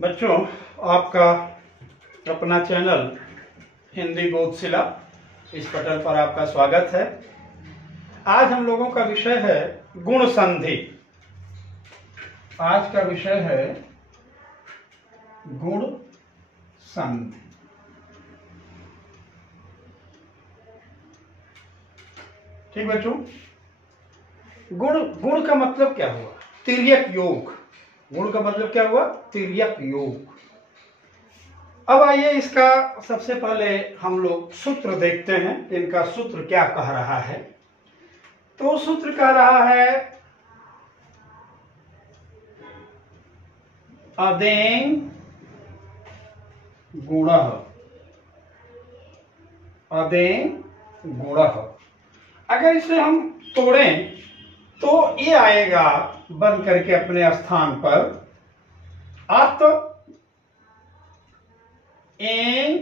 बच्चों, आपका अपना चैनल हिंदी बोधशिला इस पटल पर आपका स्वागत है। आज हम लोगों का विषय है गुण संधि। आज का विषय है गुण संधि। ठीक बच्चों, गुण गुण का मतलब क्या हुआ? तिर्यक योग। गुण का मतलब क्या हुआ? तिर्यक योग। अब आइए इसका सबसे पहले हम लोग सूत्र देखते हैं। इनका सूत्र क्या कह रहा है? तो सूत्र कह रहा है अदें गुणः। अदें गुणः। अगर इसे हम तोड़ें तो ये आएगा बन करके अपने स्थान पर अत एं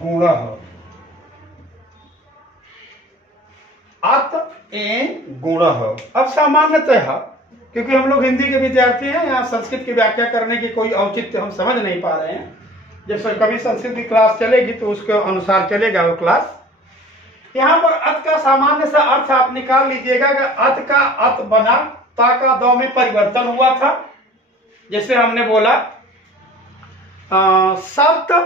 गुणः। अत एं गुणः। अब सामान्यतः क्योंकि हम लोग हिंदी के विद्यार्थी हैं, यहाँ संस्कृत की व्याख्या करने की कोई औचित्य हम समझ नहीं पा रहे हैं। जैसे कभी संस्कृत की क्लास चलेगी तो उसके अनुसार चलेगा वो क्लास। यहाँ पर अत का सामान्य सा अर्थ आप निकाल लीजिएगा कि अत का अत बना, ता का दौ में परिवर्तन हुआ था। जैसे हमने बोला सत्य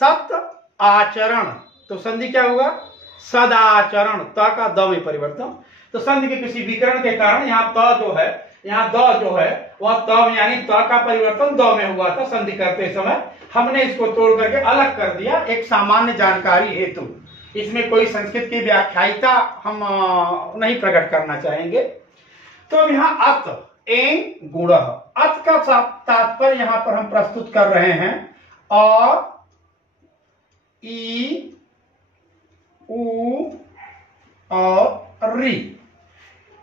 सत्य आचरण, तो संधि क्या होगा? सदाचरण। ता का द में परिवर्तन। तो संधि के किसी विकरण के कारण यहाँ त जो है, यहाँ द जो है वह त में यानी त का परिवर्तन द में हुआ था। संधि करते समय हमने इसको तोड़ करके अलग कर दिया एक सामान्य जानकारी हेतु। इसमें कोई संस्कृत की व्याख्यायिता हम नहीं प्रकट करना चाहेंगे। तो यहाँ अत एं गुणः। अत का तात्पर्य यहाँ पर हम प्रस्तुत कर रहे हैं अ ई उ और री।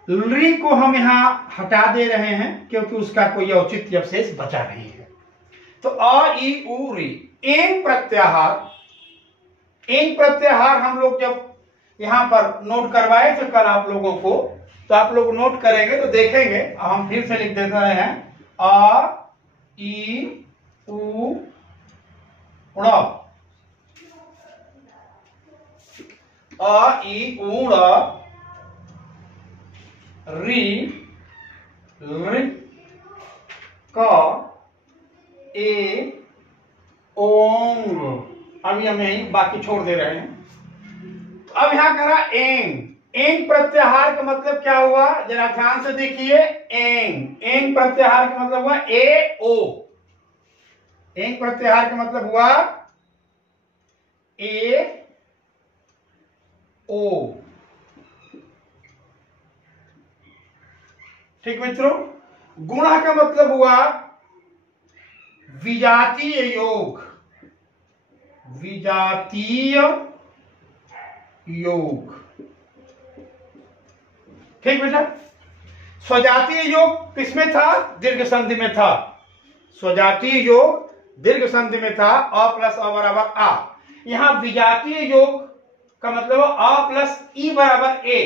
री को हम यहाँ हटा दे रहे हैं क्योंकि उसका कोई औचित्य अवशेष बचा नहीं है। तो अ ई उ री। एं प्रत्याहार। एं प्रत्याहार हम लोग जब यहां पर नोट करवाए थे कल आप लोगों को, तो आप लोग नोट करेंगे तो देखेंगे। हम फिर से लिख देते हैं अ ई उ ण। अ ई उ ण री ऋ क ए ओंग। अभी हम यही बाकी छोड़ दे रहे हैं। तो अब यहां करा एंग। एंग प्रत्याहार का मतलब क्या हुआ? जरा ध्यान से देखिए। एंग एंग प्रत्याहार का मतलब हुआ ए ओ। एंग प्रत्याहार का मतलब हुआ ए ओ। ठीक मित्रों, गुणा का मतलब हुआ विजातीय योग। विजातीय योग। ठीक बेटा। स्वजातीय योग किसमें था? दीर्घ संधि में था। स्वजातीय योग दीर्घ संधि में था। अ प्लस अ बराबर आ। यहां विजातीय योग का मतलब अ प्लस ई बराबर ए।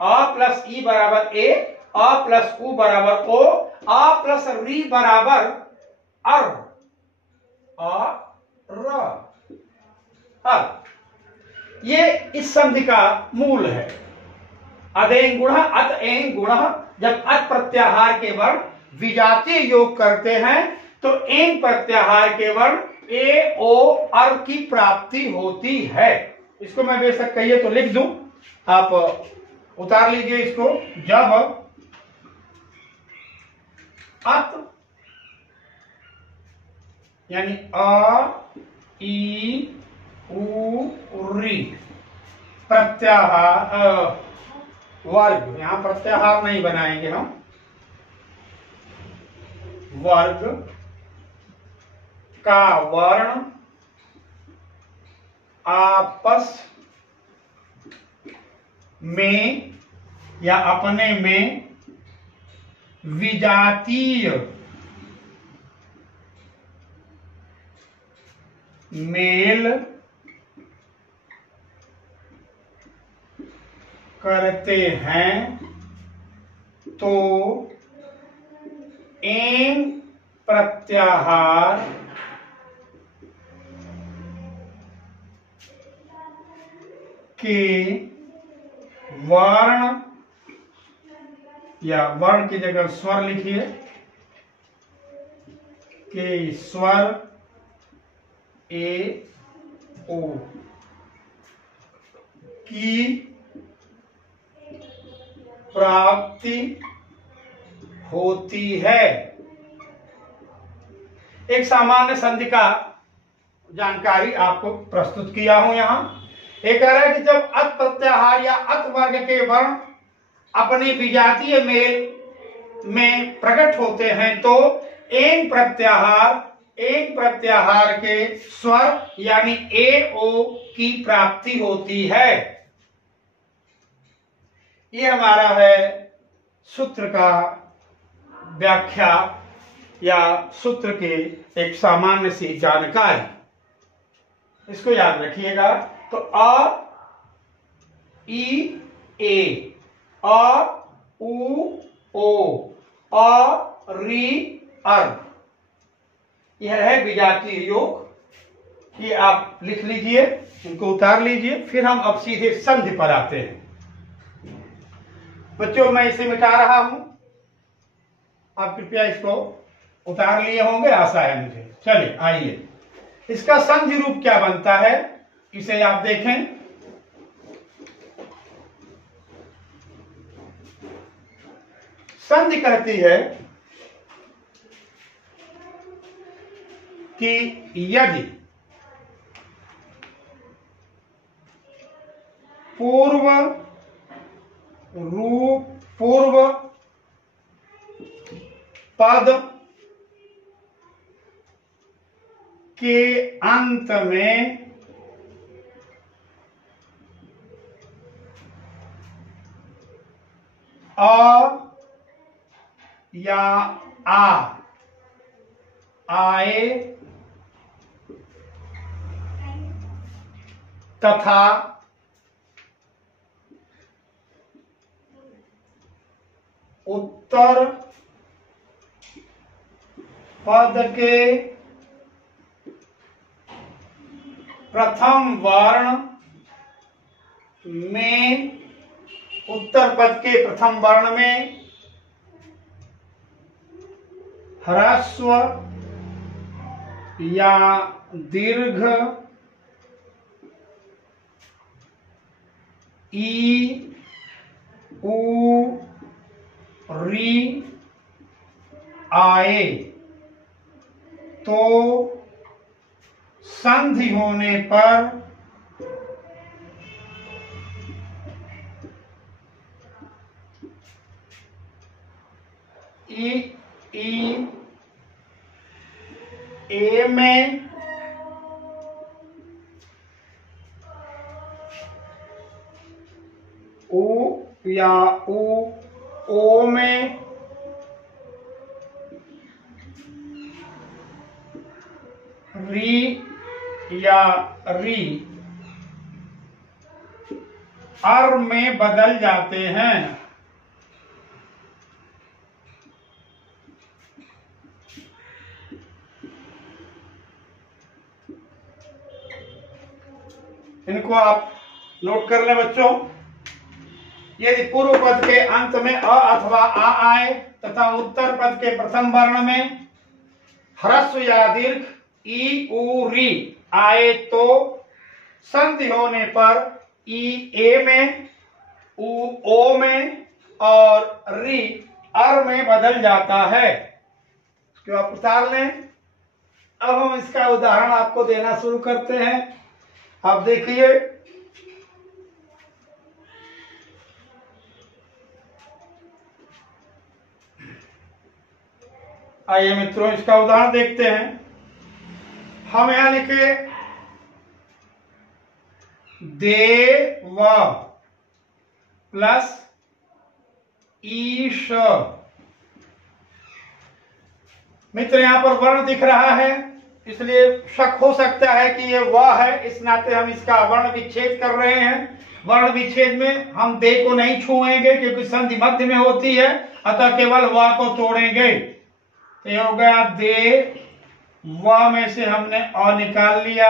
अ प्लस ई बराबर ए। अ प्लस उ बराबर ओ। अ प्लस री बराबर अर। अ र। ये इस संधि का मूल है। अदें गुणः अत एं गुणः। जब अत प्रत्याहार के वर्ण विजातीय योग करते हैं तो एं प्रत्याहार के वर्ण ए ओ अर की प्राप्ति होती है। इसको मैं बेशक कहिए तो लिख दूं, आप उतार लीजिए इसको। जब अत यानी अ ई उ री प्रत्याहार वर्ग, यहां प्रत्याहार नहीं बनाएंगे हम, वर्ग का वर्ण आपस में या अपने में विजातीय मेल करते हैं तो एंग प्रत्याहार के वर्ण, या वर्ण की जगह स्वर लिखिए, के स्वर ए ओ की प्राप्ति होती है। एक सामान्य संधि का जानकारी आपको प्रस्तुत किया हूं। यहां एक कह रहा है कि जब अत प्रत्याहार या अत वर्ग के वर्ण अपने विजातीय मेल में प्रकट होते हैं तो एंग प्रत्याहार के स्वर यानी ए ओ की प्राप्ति होती है। ये हमारा है सूत्र का व्याख्या या सूत्र के एक सामान्य सी जानकारी। इसको याद रखिएगा। तो अ ई ए, अ उ ओ, अ री अर, यह है विजातीय योग। ये आप लिख लीजिए, इनको उतार लीजिए। फिर हम अब सीधे संधि पर आते हैं। बच्चों मैं इसे मिटा रहा हूं, आप कृपया इसको उतार लिए होंगे, आशा है मुझे। चलिए आइए, इसका संधि रूप क्या बनता है इसे आप देखें। संधि कहती है कि यदि पूर्व पद के अंत में अ या आ आए तथा उत्तर पद के प्रथम वर्ण में, उत्तर पद के प्रथम वर्ण में ह्रस्व या दीर्घ ई उ री आए तो संधि होने पर ई ए में उ या उ ओ में री या री अर में बदल जाते हैं। इनको आप नोट कर लें बच्चों। यदि पूर्व पद के अंत में अ अथवा आ आए तथा उत्तर पद के प्रथम वर्ण में ह्रस्व या दीर्घ ई उ री आए तो संधि होने पर ई ए में, उ ओ में और री अर में बदल जाता है। इसको आप उतार लें। अब हम इसका उदाहरण आपको देना शुरू करते हैं। आप देखिए, आइए मित्रों इसका उदाहरण देखते हैं। हम यहां लिखे देव प्लस ईश। मित्र यहां पर वर्ण दिख रहा है, इसलिए शक हो सकता है कि ये व है। इस नाते हम इसका वर्ण विच्छेद कर रहे हैं। वर्ण विच्छेद में हम दे को नहीं छुएंगे क्योंकि संधि मध्य में होती है, अतः केवल व को तोड़ेंगे। तो ये हो गया दे, व में से हमने अ निकाल लिया,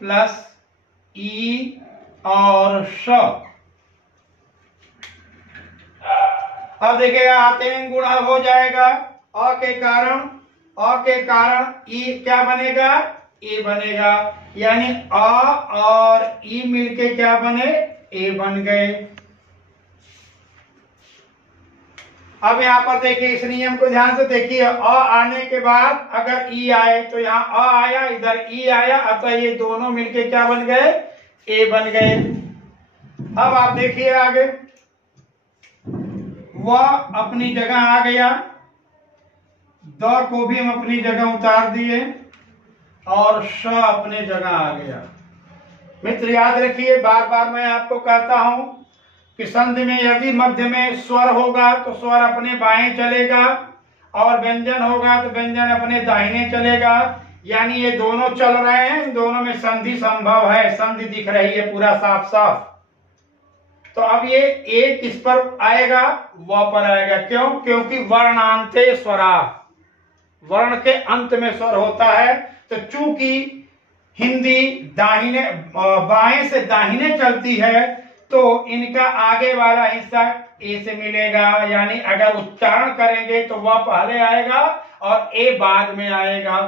प्लस ई और श। अब देखिएगा आतेन गुणा हो जाएगा, अ के कारण ई क्या बनेगा, ए बनेगा, यानी अ और ई मिलके क्या बने, ए बन गए। अब यहां पर देखिए, इस नियम को ध्यान से देखिए, अ आने के बाद अगर ई आए तो यहाँ अ आया, इधर ई आया, अतः ये दोनों मिलके क्या बन गए, ए बन गए। अब आप देखिए आगे, वह अपनी जगह आ गया, द को भी हम अपनी जगह उतार दिए और श अपने जगह आ गया। मित्र याद रखिए, बार बार मैं आपको कहता हूं कि संधि में यदि मध्य में स्वर होगा तो स्वर अपने बाएं चलेगा, और व्यंजन होगा तो व्यंजन अपने दाहिने चलेगा, यानी ये दोनों चल रहे हैं, इन दोनों में संधि संभव है, संधि दिख रही है पूरा साफ साफ। तो अब ये ए किस पर आएगा, व पर आएगा। क्यों? क्योंकि वर्णांते स्वरा, वर्ण के अंत में स्वर होता है। तो चूंकि हिंदी दाहिने बाएं से दाहिने चलती है, तो इनका आगे वाला हिस्सा ए से मिलेगा, यानी अगर उच्चारण करेंगे तो वह पहले आएगा और ए बाद में आएगा।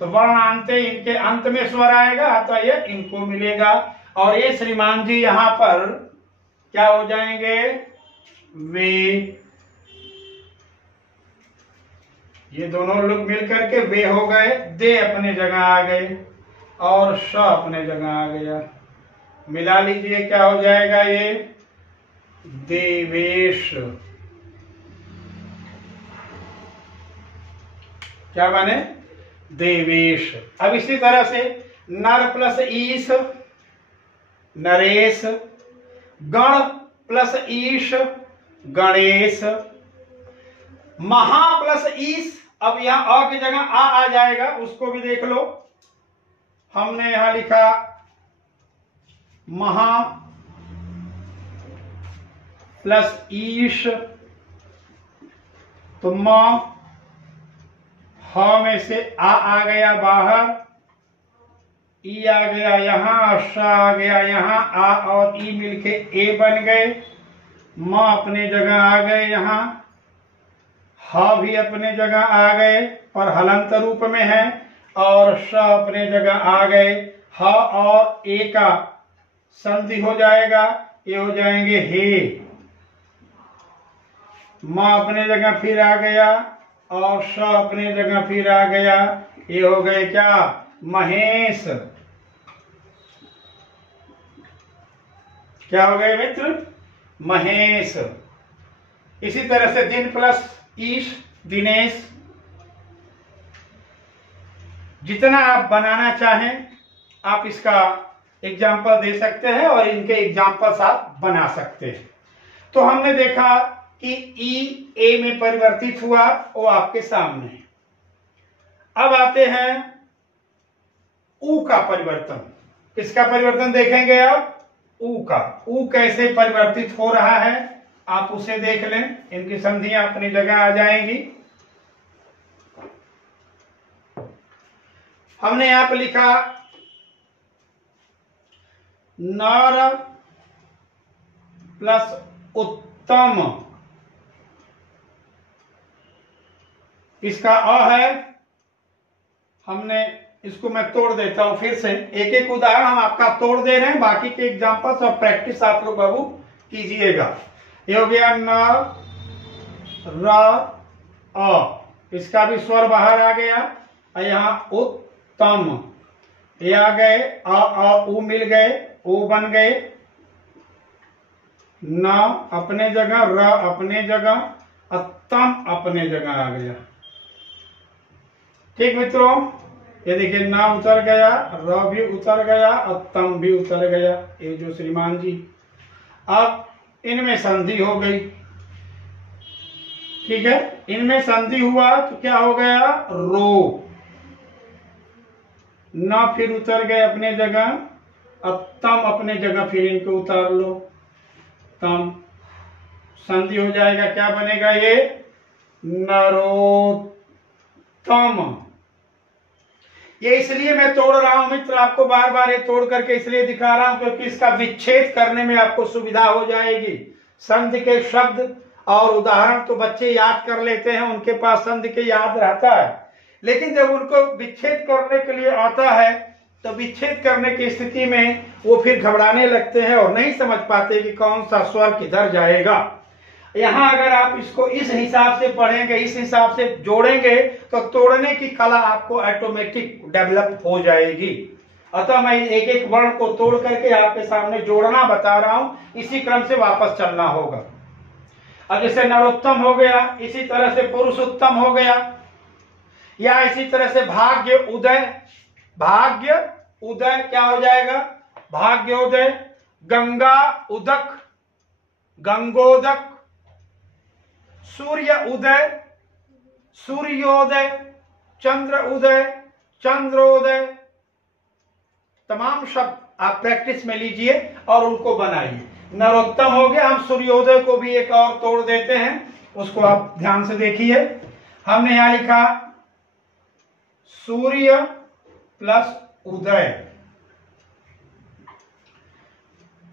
तो वर्णांते इनके अंत में स्वर आएगा, अतः ये इनको मिलेगा। और ये श्रीमान जी यहां पर क्या हो जाएंगे, वे, ये दोनों लोग मिलकर के वे हो गए, दे अपने जगह आ गए और श अपने जगह आ गया। मिला लीजिए क्या हो जाएगा, ये देवेश, क्या बने, देवेश। अब इसी तरह से नर प्लस ईश, नरेश, गण प्लस ईश, गणेश, महा प्लस ईश। अब यहां अ की जगह आ जाएगा, उसको भी देख लो। हमने यहां लिखा महा प्लस ईश, तो म, ह में से आ गया बाहर, ई आ गया यहां, श आ गया यहां, आ और ई मिलके ए बन गए, म अपने जगह आ गए यहां, ह भी अपने जगह आ गए पर हलंत रूप में है, और श अपने जगह आ गए। ह और ए का संधि हो जाएगा, ये हो जाएंगे हे, म अपने जगह फिर आ गया और श अपने जगह फिर आ गया, ये हो गए क्या, महेश। क्या हो गए मित्र, महेश। इसी तरह से दिन प्लस ईश, दिनेश। जितना आप बनाना चाहें आप इसका एग्जाम्पल दे सकते हैं और इनके एग्जाम्पल्स आप बना सकते हैं। तो हमने देखा कि ई ए में परिवर्तित हुआ, वो आपके सामने है। अब आते हैं ऊ का परिवर्तन। किसका परिवर्तन देखेंगे आप, ऊ का। ऊ कैसे परिवर्तित हो रहा है आप उसे देख लें, इनकी संधियां अपनी जगह आ जाएंगी। हमने यहां पर लिखा नर प्लस उत्तम, इसका अ है। हमने इसको मैं तोड़ देता हूं फिर से, एक एक उदाहरण हम आपका तोड़ दे रहे हैं, बाकी के एग्जांपल्स और प्रैक्टिस आप लोग बाबू कीजिएगा। ये हो गया न, र, अ, इसका भी स्वर बाहर आ गया, और यहां उत्तम, ये आ गए, अ उ मिल गए, ओ बन गए, न अपने जगह, र अपने जगह, तम अपने जगह आ गया। ठीक मित्रों, ये देखिए न उतर गया, र भी उतर गया और तम भी उतर गया, ये जो श्रीमान जी। अब इनमें संधि हो गई, ठीक है, इनमें संधि हुआ तो क्या हो गया, रो, न फिर उतर गए अपने जगह, अब तम अपने जगह फिर इनको उतार लो, तम, संधि हो जाएगा, क्या बनेगा ये, नरोत्तम। तम। ये इसलिए मैं तोड़ रहा हूं मित्र, आपको बार बार ये तोड़ करके इसलिए दिखा रहा हूं क्योंकि इसका विच्छेद करने में आपको सुविधा हो जाएगी। संधि के शब्द और उदाहरण तो बच्चे याद कर लेते हैं, उनके पास संधि के याद रहता है, लेकिन जब उनको विच्छेद करने के लिए आता है तो विच्छेद करने की स्थिति में वो फिर घबराने लगते हैं और नहीं समझ पाते कि कौन सा स्वर किधर जाएगा। यहां अगर आप इसको इस हिसाब से पढ़ेंगे, इस हिसाब से जोड़ेंगे तो तोड़ने की कला आपको ऑटोमेटिक डेवलप हो जाएगी। अतः मैं एक एक वर्ण को तोड़ करके आपके सामने जोड़ना बता रहा हूं, इसी क्रम से वापस चलना होगा। अब जैसे नरोत्तम हो गया, इसी तरह से पुरुषोत्तम हो गया, या इसी तरह से भाग्य उदय, भाग्य उदय क्या हो जाएगा, भाग्योदय। गंगा उदक, गंगोदक। सूर्य उदय, सूर्योदय। चंद्र उदय, चंद्रोदय। तमाम शब्द आप प्रैक्टिस में लीजिए और उनको बनाइए। नरोत्तम हो गया, हम सूर्योदय को भी एक और तोड़ देते हैं, उसको आप ध्यान से देखिए। हमने यहां लिखा सूर्य प्लस उदय।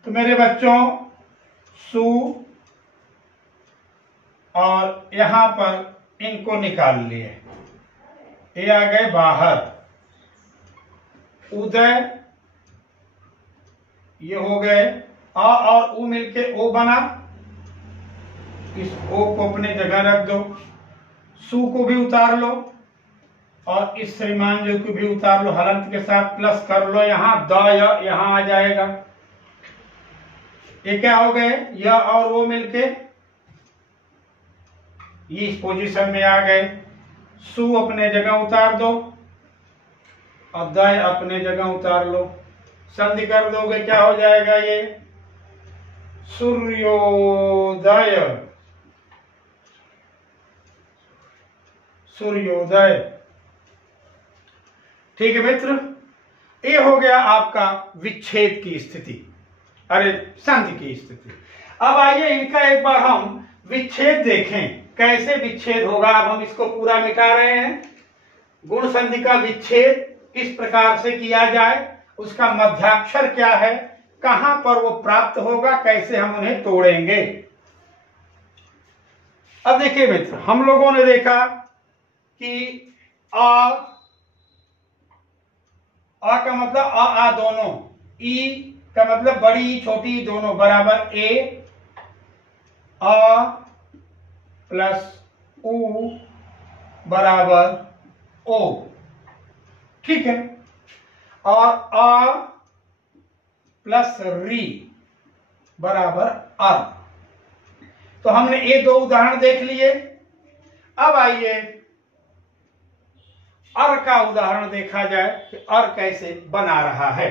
तो मेरे बच्चों सु और यहां पर इनको निकाल लिए, ये आ गए बाहर। उदय ये हो गए, आ और उ मिलके ओ बना, इस ओ को अपने जगह रख दो। सु को भी उतार लो और इस श्रीमान जी को भी उतार लो, हलंत के साथ प्लस कर लो। यहां द यहां आ जाएगा। ये क्या हो गए, य और वो मिलके ये इस पोजीशन में आ गए। सु अपने जगह उतार दो और दय अपने जगह उतार लो। संधि कर दोगे क्या हो जाएगा, ये सूर्योदय, सूर्योदय। ठीक है मित्र, ये हो गया आपका विच्छेद की स्थिति, अरे संधि की स्थिति। अब आइए इनका एक बार हम विच्छेद देखें, कैसे विच्छेद होगा। अब हम इसको पूरा मिटा रहे हैं। गुण संधि का विच्छेद किस प्रकार से किया जाए, उसका मध्याक्षर क्या है, कहां पर वो प्राप्त होगा, कैसे हम उन्हें तोड़ेंगे। अब देखिए मित्र, हम लोगों ने देखा कि आ का मतलब आ दोनों, ई का मतलब बड़ी छोटी दोनों बराबर ए, आ प्लस उ बराबर ओ। ठीक है, और आ प्लस री बराबर अर। तो हमने ये दो उदाहरण देख लिए। अब आइए अर का उदाहरण देखा जाए कि अर कैसे बना रहा है।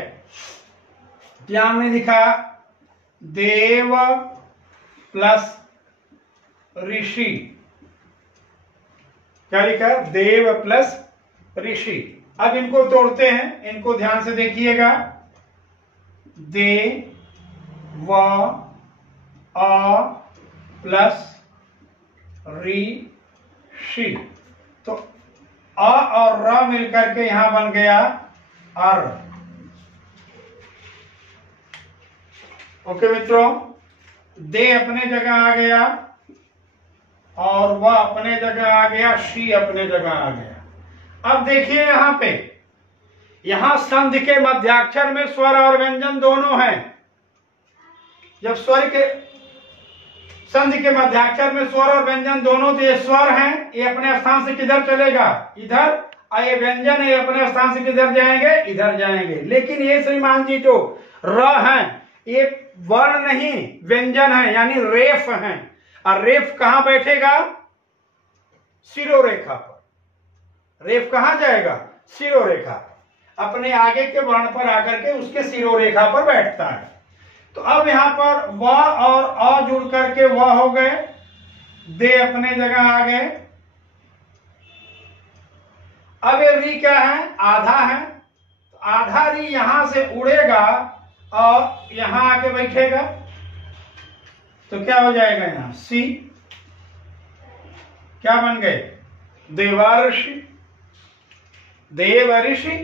यहां हमने लिखा देव प्लस ऋषि। क्या लिखा, देव प्लस ऋषि। अब इनको तोड़ते हैं, इनको ध्यान से देखिएगा। दे व आ प्लस री शी। तो आ और र मिलकर के यहां बन गया अर। ओके मित्रों, दे अपने जगह आ गया और वह अपने जगह आ गया, शी अपने जगह आ गया। अब देखिए यहां पे, यहां संधि के मध्याक्षर में स्वर और व्यंजन दोनों हैं। जब स्वर के संधि के मध्याक्षर में स्वर और व्यंजन दोनों, तो ये स्वर हैं, ये अपने स्थान से किधर चलेगा, इधर, और ये व्यंजन है, अपने स्थान से किधर जाएंगे, इधर जाएंगे। लेकिन ये श्रीमान जी जो र हैं, ये वर्ण नहीं व्यंजन है, यानी रेफ हैं। और रेफ कहां बैठेगा, शिरोरेखा पर। रेफ कहां जाएगा, शिरोरेखा, अपने आगे के वर्ण पर आकर के उसके शिरोरेखा पर बैठता है। तो अब यहां पर व और अ जुड़ करके व हो गए, दे अपने जगह आ गए। अब ये री क्या है, आधा है, तो आधा री यहां से उड़ेगा और यहां आके बैठेगा। तो क्या हो जाएगा, यहां सी क्या बन गए, देवार्षि। देव ऋषि,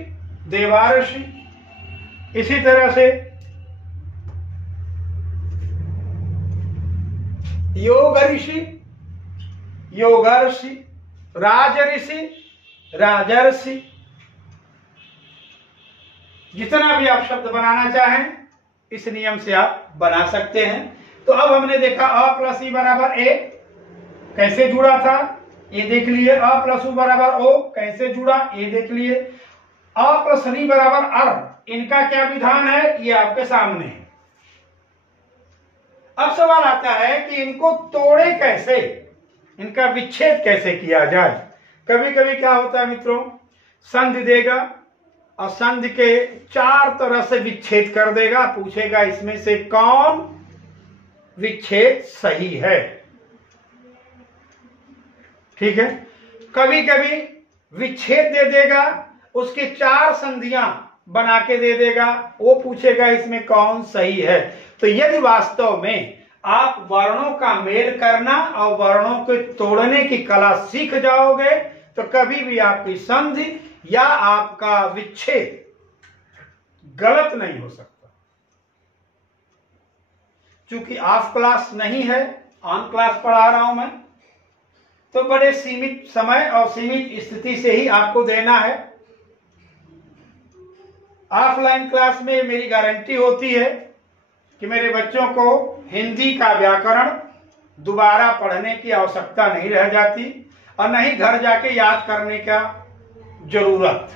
देवाऋषि। इसी तरह से योग ऋषि, योगर्षि, राज ऋषि, राजर्षि। जितना भी आप शब्द बनाना चाहें इस नियम से आप बना सकते हैं। तो अब हमने देखा अ प्लस ई बराबर ए कैसे जुड़ा था, ये देख लिए। अ प्लस उ बराबर ओ कैसे जुड़ा, ये देख लिए। अ प्लस री बराबर अर, इनका क्या विधान है, ये आपके सामने है। अब सवाल आता है कि इनको तोड़े कैसे, इनका विच्छेद कैसे किया जाए। कभी कभी क्या होता है मित्रों, संधि देगा और संधि के 4 तरह से विच्छेद कर देगा, पूछेगा इसमें से कौन विच्छेद सही है। ठीक है, कभी कभी विच्छेद दे देगा, उसके 4 संधियां बना के दे देगा, वो पूछेगा इसमें कौन सही है। तो यदि वास्तव में आप वर्णों का मेल करना और वर्णों को तोड़ने की कला सीख जाओगे तो कभी भी आपकी संधि या आपका विच्छेद गलत नहीं हो सकता। चूंकि ऑफ क्लास नहीं है, ऑन क्लास पढ़ा रहा हूं मैं, तो बड़े सीमित समय और सीमित स्थिति से ही आपको देना है। ऑफलाइन क्लास में मेरी गारंटी होती है कि मेरे बच्चों को हिंदी का व्याकरण दोबारा पढ़ने की आवश्यकता नहीं रह जाती और न ही घर जाके याद करने का जरूरत।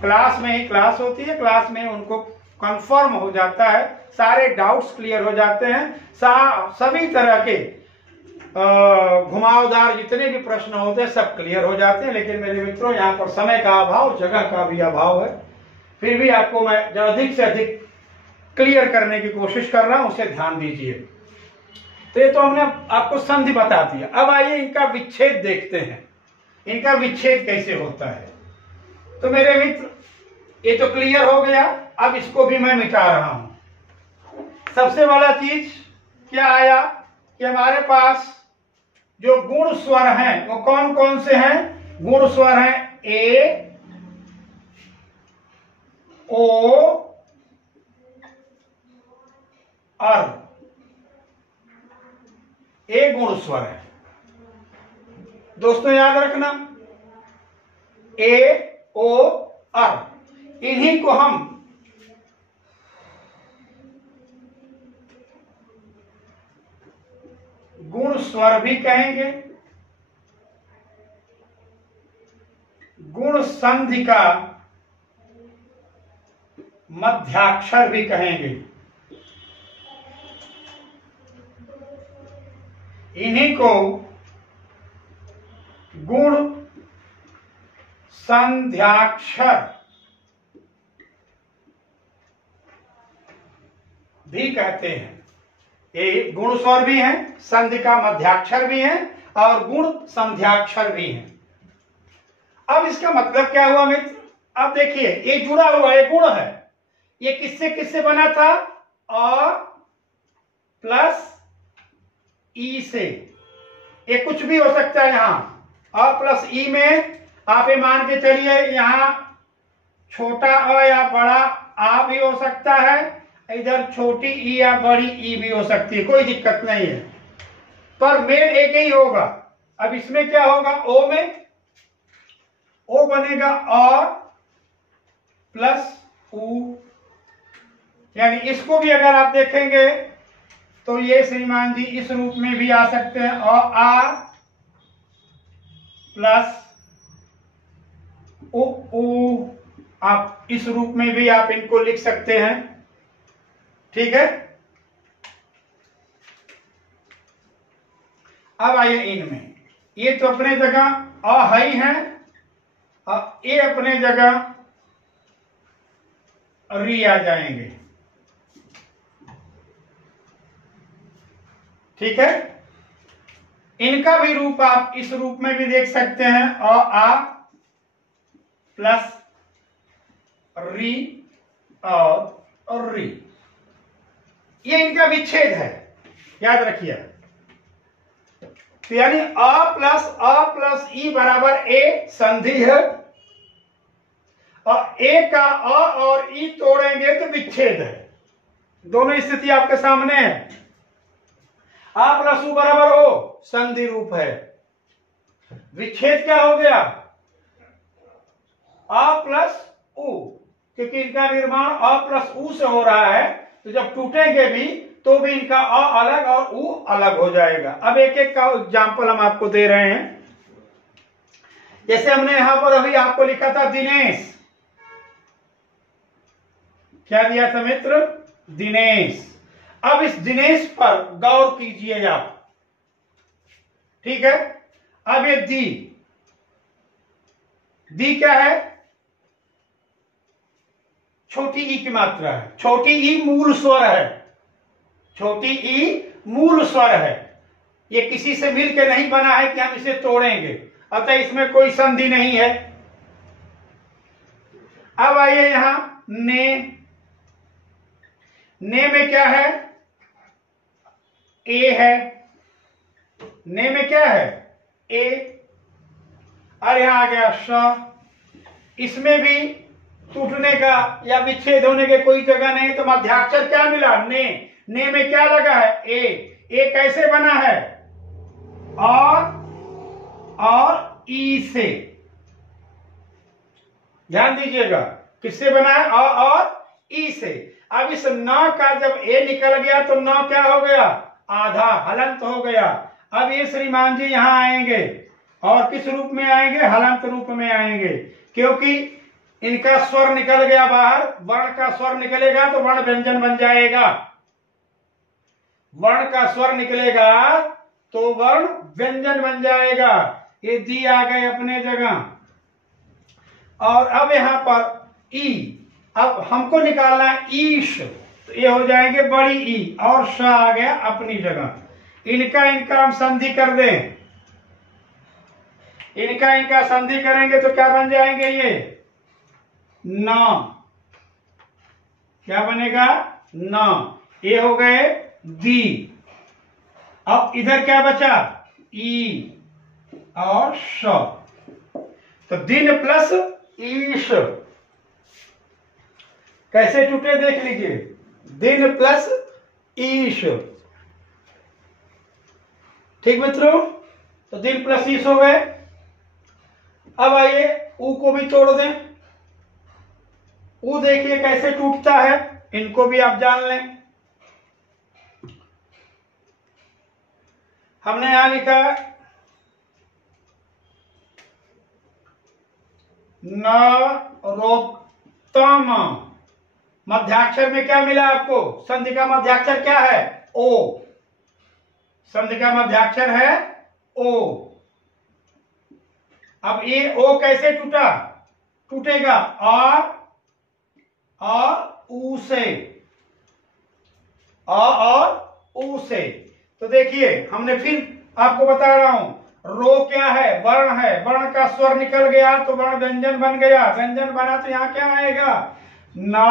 क्लास में ही क्लास होती है, क्लास में उनको कंफर्म हो जाता है, सारे डाउट्स क्लियर हो जाते हैं, सभी तरह के घुमावदार जितने भी प्रश्न होते हैं सब क्लियर हो जाते हैं। लेकिन मेरे मित्रों, यहाँ पर समय का अभाव, जगह का भी अभाव है, फिर भी आपको मैं जो अधिक से अधिक क्लियर करने की कोशिश कर रहा हूं उसे ध्यान दीजिए। तो ये तो हमने आपको संधि बता दिया। अब आइए इनका विच्छेद देखते हैं, इनका विच्छेद कैसे होता है। तो मेरे मित्र, ये तो क्लियर हो गया, अब इसको भी मैं मिटा रहा हूं। सबसे बड़ा चीज क्या आया कि हमारे पास जो गुण स्वर हैं वो कौन कौन से हैं। गुण स्वर हैं ए, ओ, अर। ए गुण स्वर है दोस्तों, याद रखना, ए, ओ, अर। इन्हीं को हम गुण स्वर भी कहेंगे, गुण संधि का मध्याक्षर भी कहेंगे। इन्हीं को गुण संध्याक्षर भी कहते हैं। ये गुण स्वर भी हैं, संधि का मध्याक्षर भी हैं और गुण संध्याक्षर भी हैं। अब इसका मतलब क्या हुआ मित्र, अब देखिए ये जुड़ा हुआ ये गुण है, ये किससे किससे बना था, अ प्लस ई से। ये कुछ भी हो सकता है, यहां अ प्लस ई में आप ये मान के चलिए, यहां छोटा अ या बड़ा आ भी हो सकता है, इधर छोटी ई या बड़ी ई भी हो सकती है, कोई दिक्कत नहीं है, पर मेल एक ही होगा। अब इसमें क्या होगा, ओ में ओ बनेगा अ प्लस उ, यानी इसको भी अगर आप देखेंगे तो ये श्रीमान जी इस रूप में भी आ सकते हैं, आ प्लस उ, आप इस रूप में भी आप इनको लिख सकते हैं। ठीक है, अब आइए इनमें, ये तो अपने जगह अ ही है और ये अपने जगह री आ जाएंगे। ठीक है, इनका भी रूप आप इस रूप में भी देख सकते हैं, आ प्लस री और री। ये इनका विच्छेद है, याद रखिए। तो यानी अ प्लस ई बराबर ए संधि है, और ए का अ और ई तोड़ेंगे तो विच्छेद है। दोनों स्थिति आपके सामने है। आ प्लस उ बराबर ओ संधि रूप है। विच्छेद क्या हो गया? आ प्लस उ, क्योंकि इनका निर्माण अ प्लस उ से हो रहा है, तो जब टूटेंगे भी तो भी इनका अ अलग और उ अलग हो जाएगा। अब एक एक का एग्जाम्पल हम आपको दे रहे हैं। जैसे हमने यहां पर अभी आपको लिखा था दिनेश, क्या दिया था मित्र? दिनेश। अब इस दिनेश पर गौर कीजिए आप, ठीक है। अब ये दी, दी क्या है? छोटी ई की मात्रा है। छोटी ई मूल स्वर है, छोटी ई मूल स्वर है। ये किसी से मिलकर नहीं बना है कि हम इसे तोड़ेंगे, अतः इसमें कोई संधि नहीं है। अब आइए यहां ने, ने में क्या है? ए है। ने में क्या है? ए। और यहां आ गया श। इसमें भी टूटने का या विच्छेद होने के कोई जगह नहीं, तो मध्याक्षर क्या मिला? ने। ने में क्या लगा है? ए। ए कैसे बना है? और ई से। ध्यान दीजिएगा, किससे बना है? और ई से। अब इस न का जब ए निकल गया तो न क्या हो गया? आधा, हलंत हो गया। अब ये श्रीमान जी यहां आएंगे और किस रूप में आएंगे? हलंत रूप में आएंगे, क्योंकि इनका स्वर निकल गया बाहर। वर्ण का स्वर निकलेगा तो वर्ण व्यंजन बन जाएगा। वर्ण का स्वर निकलेगा तो वर्ण व्यंजन बन जाएगा। ये दी आ गए अपने जगह। और अब यहां पर ई, अब हमको निकालना है ईश, तो ये हो जाएंगे बड़ी ई, और श आ गया अपनी जगह। इनका हम संधि कर दें, इनका संधि करेंगे तो क्या बन जाएंगे? ये न। क्या बनेगा? न। ये हो गए दी। अब इधर क्या बचा? ई और श, तो दिन प्लस ईश। कैसे टूटे देख लीजिए, दिन प्लस ईश। ठीक मित्रों, तो दिन प्लस ईश हो गए। अब आइए ऊ को भी तोड़ दें। ऊ देखिए कैसे टूटता है, इनको भी आप जान लें। हमने यहां लिखा नरोत्तम। मध्याक्षर में क्या मिला आपको? संधि का मध्याक्षर क्या है? ओ। संधि का मध्याक्षर है ओ। अब ये ओ कैसे टूटा? टूटेगा और ऊ से, और ऊ से। तो देखिए हमने फिर आपको बता रहा हूं, रो क्या है? वर्ण है। वर्ण का स्वर निकल गया तो वर्ण व्यंजन बन गया। व्यंजन बना तो यहां क्या आएगा? ना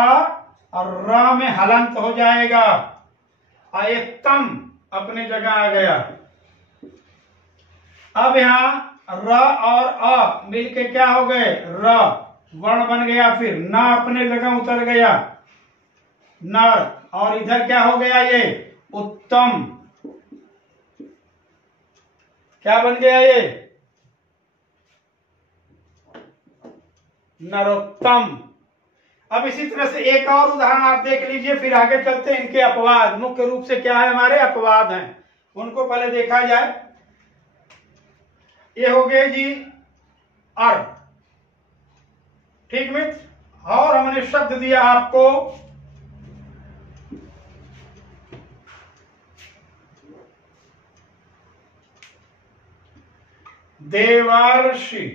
और र में हलंत हो जाएगा। आयतम अपने जगह आ गया। अब यहां र और अ मिलके क्या हो गए? र। वर्ण बन गया, फिर न अपने जगह उतर गया, नर। और इधर क्या हो गया? ये उत्तम। क्या बन गया? ये नरोत्तम। अब इसी तरह से एक और उदाहरण आप देख लीजिए, फिर आगे चलते हैं। इनके अपवाद मुख्य रूप से क्या है? हमारे अपवाद हैं, उनको पहले देखा जाए। ये हो गए जी अर। ठीक मित्र। और हमने शब्द दिया आपको देवर्षि।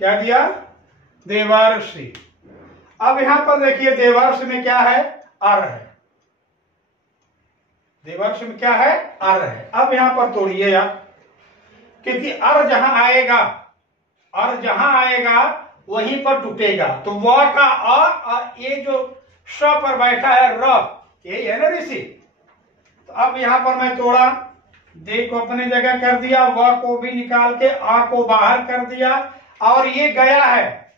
क्या दिया? देवर्षि। अब यहां पर देखिए देवर्ष में क्या है? अर है। देवर्ष में क्या है? अर है। अब यहां पर तोड़िए आप, क्योंकि अर जहां आएगा, अर जहां आएगा वहीं पर टूटेगा। तो व का अ, ये जो श पर बैठा है र, यही है ना ऋषि। तो अब यहां पर मैं तोड़ा, दे को अपने जगह कर दिया, व को भी निकाल के आ को बाहर कर दिया। और ये गया है,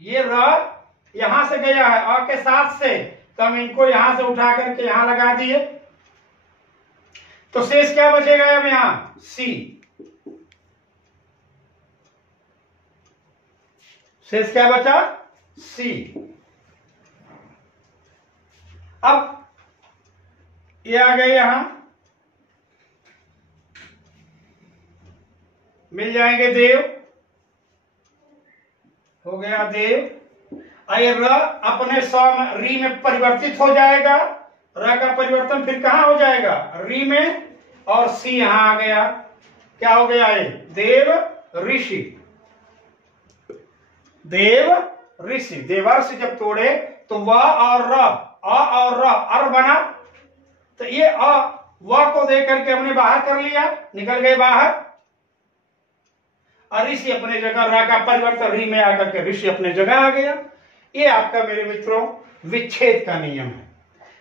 ये र यहां से गया है अ के साथ से, तो हम इनको यहां से उठा करके यहां लगा दिए, तो शेष क्या बचेगा अब यहां सी, शेष क्या बचा सी। अब ये आ गए यहां, मिल जाएंगे देव, हो गया देव। अय र अपने स में री में परिवर्तित हो जाएगा, र का परिवर्तन फिर कहां हो जाएगा री में, और सी यहां आ गया, क्या हो गया ये देव ऋषि, देव ऋषि। देवर्षि जब तोड़े तो व और र, अ और र अर बना, तो ये अ व को दे करके हमने बाहर कर लिया, निकल गए बाहर, और ऋषि अपने जगह, र का परिवर्तन री में आकर के ऋषि अपने जगह आ गया। ये आपका मेरे मित्रों विच्छेद का नियम है।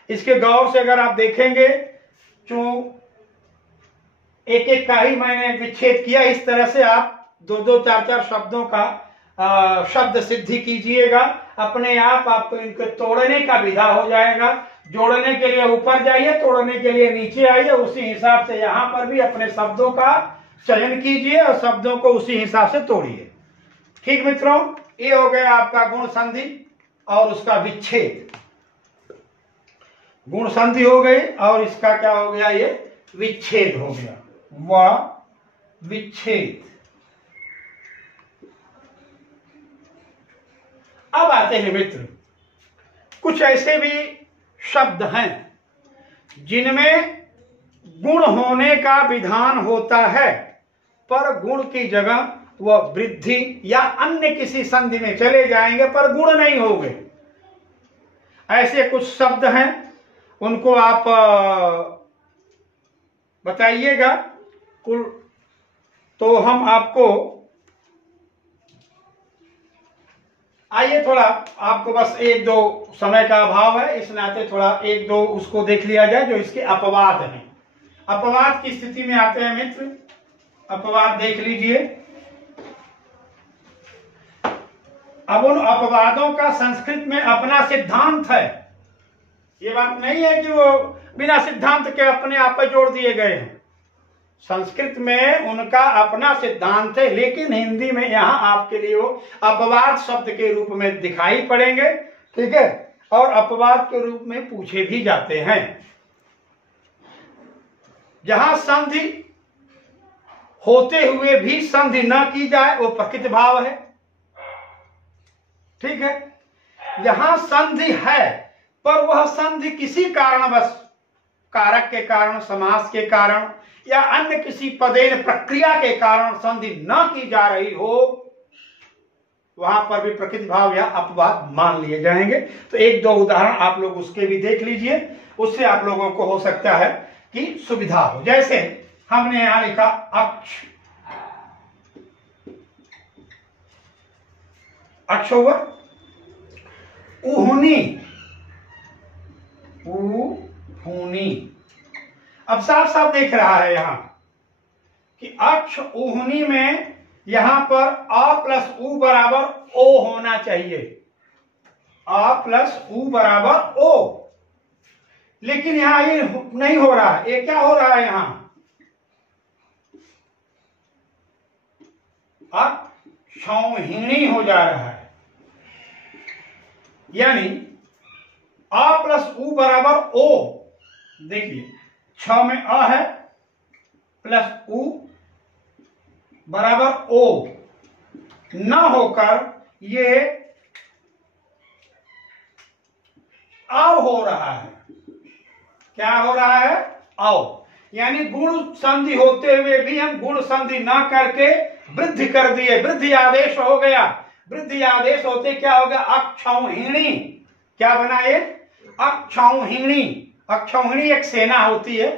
इसके गौर से अगर आप देखेंगे, जो एक एक का ही मैंने विच्छेद किया, इस तरह से आप दो दो चार चार शब्दों का शब्द सिद्धि कीजिएगा, अपने आप आपको इनको तोड़ने का विधा हो जाएगा। जोड़ने के लिए ऊपर जाइए, तोड़ने के लिए नीचे आइए, उसी हिसाब से यहां पर भी अपने शब्दों का चयन कीजिए और शब्दों को उसी हिसाब से तोड़िए। ठीक मित्रों, ये हो गया आपका गुण संधि और उसका विच्छेद। गुण संधि हो गई और इसका क्या हो गया, ये विच्छेद हो गया, व विच्छेद। अब आते हैं मित्र, कुछ ऐसे भी शब्द हैं जिनमें गुण होने का विधान होता है, पर गुण की जगह वह वृद्धि या अन्य किसी संधि में चले जाएंगे, पर गुण नहीं होंगे। ऐसे कुछ शब्द हैं, उनको आप बताइएगा कुल, तो हम आपको, आइए थोड़ा आपको बस एक दो, समय का अभाव है इस नाते थोड़ा एक दो उसको देख लिया जाए जो इसके अपवाद हैं। अपवाद की स्थिति में आते हैं मित्र, अपवाद देख लीजिए। अब उन अपवादों का संस्कृत में अपना सिद्धांत है, ये बात नहीं है कि वो बिना सिद्धांत के अपने आप पर जोड़ दिए गए हैं। संस्कृत में उनका अपना सिद्धांत है, लेकिन हिंदी में यहां आपके लिए वो अपवाद शब्द के रूप में दिखाई पड़ेंगे, ठीक है, और अपवाद के रूप में पूछे भी जाते हैं। जहां संधि होते हुए भी संधि न की जाए वो प्रकृति भाव है, ठीक है। यहां संधि है पर वह संधि किसी कारणवश, कारक के कारण, समास के कारण या अन्य किसी पदेन प्रक्रिया के कारण संधि न की जा रही हो, वहां पर भी प्रकृति भाव या अपवाद मान लिए जाएंगे। तो एक दो उदाहरण आप लोग उसके भी देख लीजिए, उससे आप लोगों को हो सकता है कि सुविधा हो। जैसे हमने यहां लिखा अक्ष, अक्ष होगा ऊहनी, ऊहनी। अब साफ साफ देख रहा है यहां कि अक्ष ऊहनी में यहां पर अ प्लस उ बराबर ओ होना चाहिए, अ प्लस उ बराबर ओ, लेकिन यहां ये नहीं हो रहा है। ये क्या हो रहा है, यहां अक्षौहिणी हो जा रहा है, यानी अ प्लस उ बराबर ओ। देखिए छ में अ है प्लस उ बराबर ओ न होकर ये अव हो रहा है। क्या हो रहा है, अव, यानी गुण संधि होते हुए भी हम गुण संधि ना करके वृद्धि कर दिए, वृद्धि आदेश हो गया। वृद्धि आदेश होते क्या हो गया, अक्षौहिणी। क्या बना ये, अक्षौहिणी। अक्षौहिणी एक सेना होती है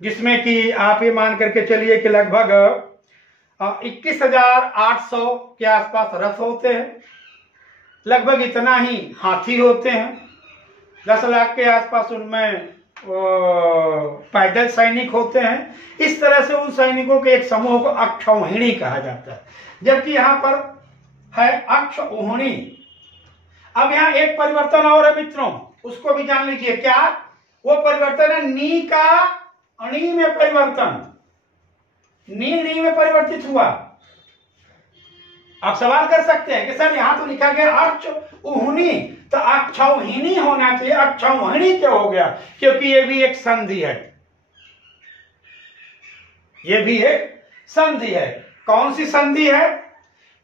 जिसमें कि आप ये मान करके चलिए कि लगभग 21,800 के आसपास रथ होते हैं, लगभग इतना ही हाथी होते हैं, 10 लाख के आसपास उनमें पैदल सैनिक होते हैं। इस तरह से उन सैनिकों के एक समूह को अक्षौहिणी कहा जाता है, जबकि यहाँ पर है अक्षौहिणी। अब यहाँ एक परिवर्तन और है मित्रों, उसको भी जान लीजिए। क्या वो परिवर्तन है? नी का अणी में परिवर्तन। नी में परिवर्तित हुआ। आप सवाल कर सकते हैं कि सर यहां तो लिखा गया अक्षौहिणी, तो अक्षौहिणी होना चाहिए, अक्षौहिणी क्या हो गया? क्योंकि ये भी एक संधि है, ये भी एक संधि है। कौन सी संधि है?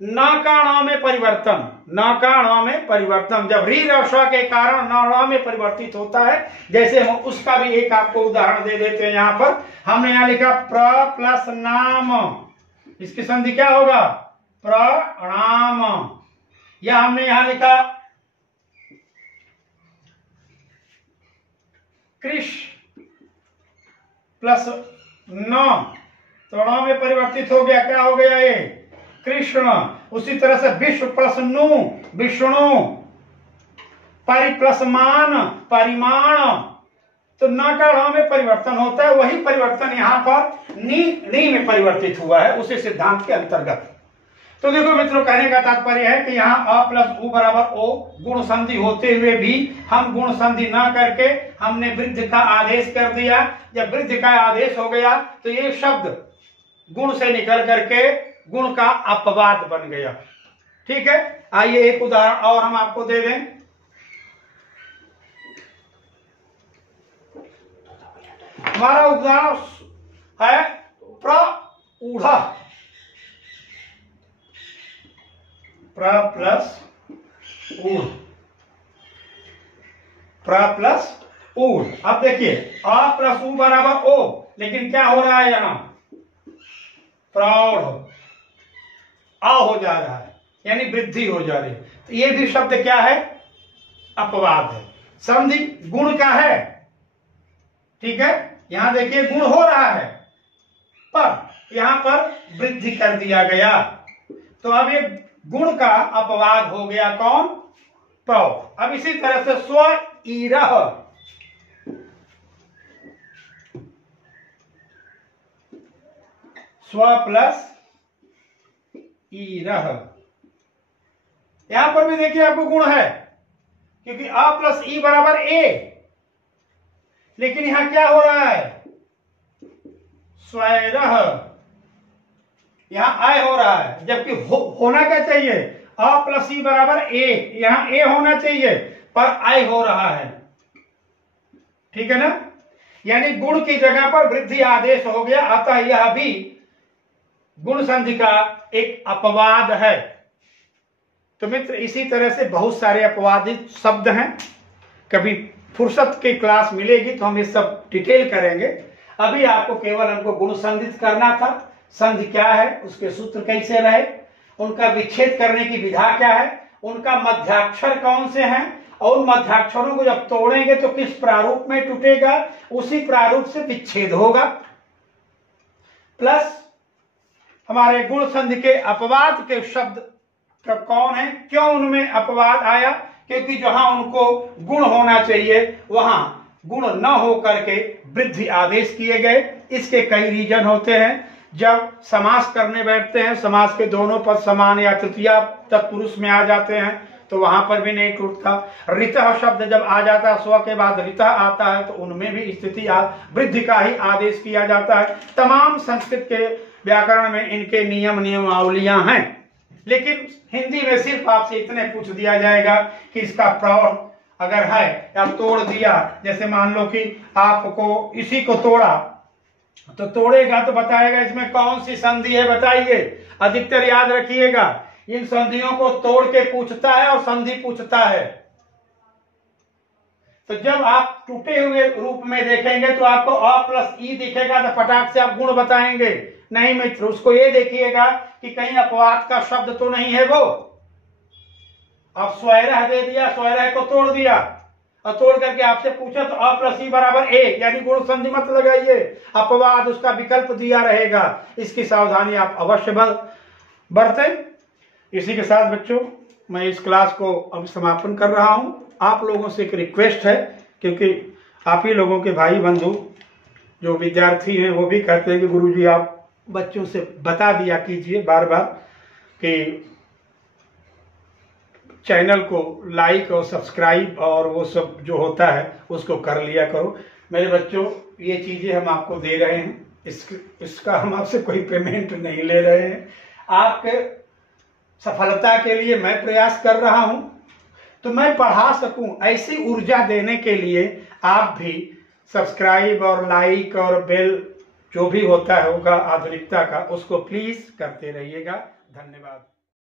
न का ण में परिवर्तन। न का ण में परिवर्तन जब री रस्व के कारण न में परिवर्तित होता है, जैसे हम उसका भी एक आपको उदाहरण दे देते हैं। यहां पर हमने यहां लिखा प्र प्लस नाम, इसकी संधि क्या होगा? प्रणाम। या हमने यहां लिखा कृष प्लस न, तो ण में परिवर्तित हो गया, क्या हो गया ये? कृष्ण। उसी तरह से विश्व प्लस नु, विष्णु। परि प्लस मान, परिमाण। तो न का ण में परिवर्तन होता है, वही परिवर्तन यहां पर नी में परिवर्तित हुआ है उसी सिद्धांत के अंतर्गत। तो देखो मित्रों, कहने का तात्पर्य है कि यहाँ अ प्लस उ बराबर ओ गुण संधि होते हुए भी हम गुण संधि ना करके हमने वृद्धि का आदेश कर दिया। जब वृद्धि का आदेश हो गया तो ये शब्द गुण से निकल करके गुण का अपवाद बन गया। ठीक है, आइए एक उदाहरण और हम आपको दे दें। हमारा उदाहरण है प्रऊढ़। प्र प्लस ऊढ़, प्र प्लस ऊढ़। अब देखिए अ प्लस उ बराबर ओ, लेकिन क्या हो रहा है? यहां प्रौढ़ आ हो जा रहा है, यानी वृद्धि हो जा रही है। तो ये भी शब्द क्या है? अपवाद है। संधि गुण का है, ठीक है। यहां देखिए गुण हो रहा है, पर यहां पर वृद्धि कर दिया गया, तो अब ये गुण का अपवाद हो गया। कौन? प्रौ। अब इसी तरह से स्व ईरह, स्व प्लस ईरह, यहां पर भी देखिए आपको गुण है, क्योंकि अ प्लस ई बराबर ए, लेकिन यहां क्या हो रहा है? स्वैरह, यहां आय हो रहा है, जबकि होना क्या चाहिए? अ प्लस ई बराबर ए, यहां ए होना चाहिए, पर आय हो रहा है। ठीक है ना? यानी गुण की जगह पर वृद्धि आदेश हो गया, अतः यह भी गुण संधि का एक अपवाद है। तो मित्र, इसी तरह से बहुत सारे अपवादित शब्द हैं। कभी फुर्सत की क्लास मिलेगी तो हम ये सब डिटेल करेंगे। अभी आपको केवल हमको गुण संधित करना था। संधि क्या है, उसके सूत्र कैसे रहे, उनका विच्छेद करने की विधा क्या है, उनका मध्याक्षर कौन से हैं, और मध्याक्षरों को जब तोड़ेंगे तो किस प्रारूप में टूटेगा, उसी प्रारूप से विच्छेद होगा। प्लस हमारे गुण संधि के अपवाद के शब्द का कौन है, क्यों उनमें अपवाद आया, क्योंकि जहां उनको गुण होना चाहिए वहां गुण न हो करके वृद्धि आदेश किए गए। इसके कई रीजन होते हैं। जब समास करने बैठते हैं, समास के दोनों पद समान या तृतीया तत्पुरुष में आ जाते हैं तो वहां पर भी नहीं टूटता। ऋतः शब्द जब आ जाता है, स्व के बाद ऋतः आता है, तो उनमें भी स्थिति वृद्धि का ही आदेश किया जाता है। तमाम संस्कृत के व्याकरण में इनके नियमावलियां हैं, लेकिन हिंदी में सिर्फ आपसे इतने पूछ दिया जाएगा कि इसका प्रौढ़ अगर है या तोड़ दिया, जैसे मान लो कि आपको इसी को तोड़ा, तो तोड़ेगा तो बताएगा इसमें कौन सी संधि है, बताइए। अधिकतर याद रखिएगा, इन संधियों को तोड़ के पूछता है और संधि पूछता है। तो जब आप टूटे हुए रूप में देखेंगे तो आपको अ प्लस ई दिखेगा, तो फटाक से आप गुण बताएंगे। नहीं मित्र, उसको ये देखिएगा कि कहीं अपवाद का शब्द तो नहीं है वो। अब स्वैरह दे दिया, स्वैरह को तोड़ दिया और तोड़ करके आपसे पूछा तो अ प्लस ई बराबर ए, यानी गुण संधि मत लगाइए, अपवाद उसका विकल्प दिया रहेगा। इसकी सावधानी आप अवश्य बरतें। इसी के साथ बच्चों, मैं इस क्लास को अब समापन कर रहा हूं। आप लोगों से एक रिक्वेस्ट है, क्योंकि आप ही लोगों के भाई बंधु जो विद्यार्थी हैं वो भी कहते हैं कि गुरुजी आप बच्चों से बता दिया कीजिए बार बार कि चैनल को लाइक और सब्सक्राइब और वो सब जो होता है उसको कर लिया करो। मेरे बच्चों, ये चीज़ें हम आपको दे रहे हैं, इसका हम आपसे कोई पेमेंट नहीं ले रहे हैं। आपके सफलता के लिए मैं प्रयास कर रहा हूं, तो मैं पढ़ा सकूं ऐसी ऊर्जा देने के लिए आप भी सब्सक्राइब और लाइक और बेल जो भी होता है होगा आधुनिकता का, उसको प्लीज करते रहिएगा। धन्यवाद।